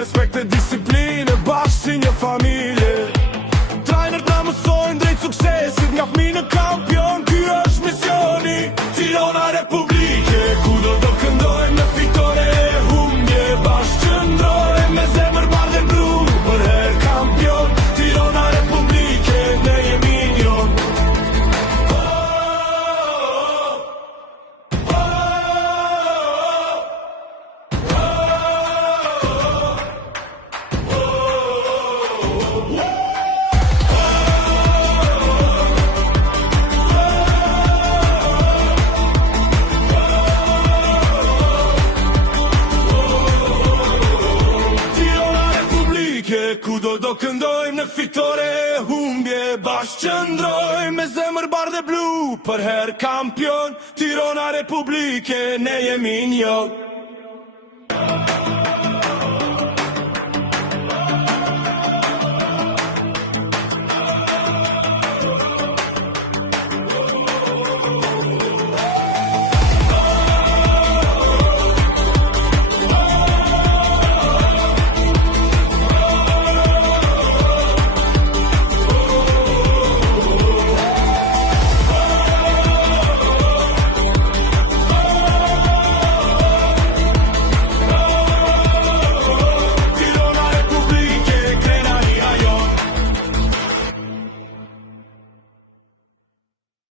respekt e disiplinë, bashkë si një familje. Trajnert na mësojnë drejt suksesit, nga fëmijë në kampion, ky është misioni. Tirana Republike, kudo do këndojmë në fitore e humbje, bashkë qëndrojmë me zemër bardhë e blu, për her kampion. Tirana Republike, ne jemi njën. Kudo do këndojmë në fitore e humbje, bashkë qëndrojmë me zemër bardhë e blu, për her kampion. Tirana Republike, ne jemi njën.